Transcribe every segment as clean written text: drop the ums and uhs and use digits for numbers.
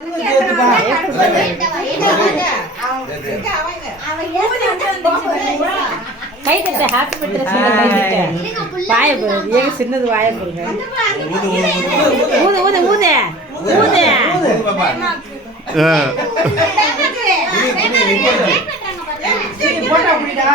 கை தட்ட happy birthday வாய போடுங்க ஏக சின்னது வாய போடுங்க ஊது ஊது ஊது ஊது போட்டா அப்படிடா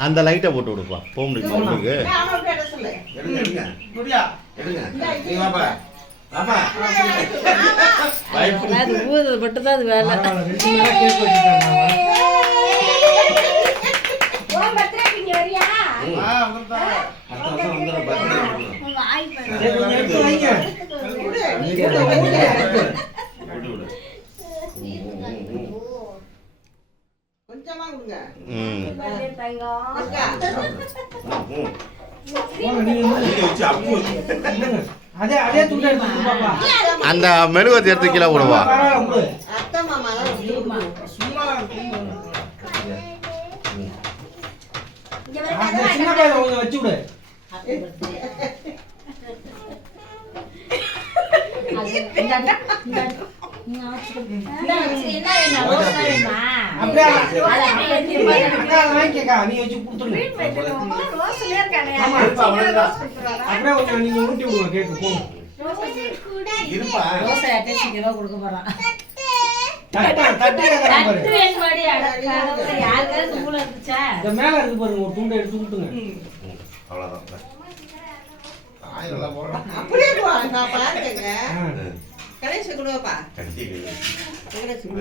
அந்த லைட்டை போட்டு விடுப்பா போக முடியுமா உங்களுக்கு அது ஊது மட்டும் தான் அது வேலை கொஞ்சமா கொடுங்க அதே அதே துண்டு எடுத்து பாப்பா அந்த மெழுகுவர்த்தி எடுத்து கீழே விடுவா அத்தை மாமா தான் சும்மா அந்த சின்ன பையனை கொஞ்சம் வச்சு விடு வாங்கிக்கா நீ வச்சு கொடுத்துருங்க அப்படியே கொஞ்சம் நீங்க ஊட்டி விடுங்க கேக்கு போகும் கொடுக்க போறான் இந்த மேல இருக்கு பாருங்க ஒரு துண்டை எடுத்து விட்டுங்க அப்படியே பாருங்க கணேஷ் கொடுப்பா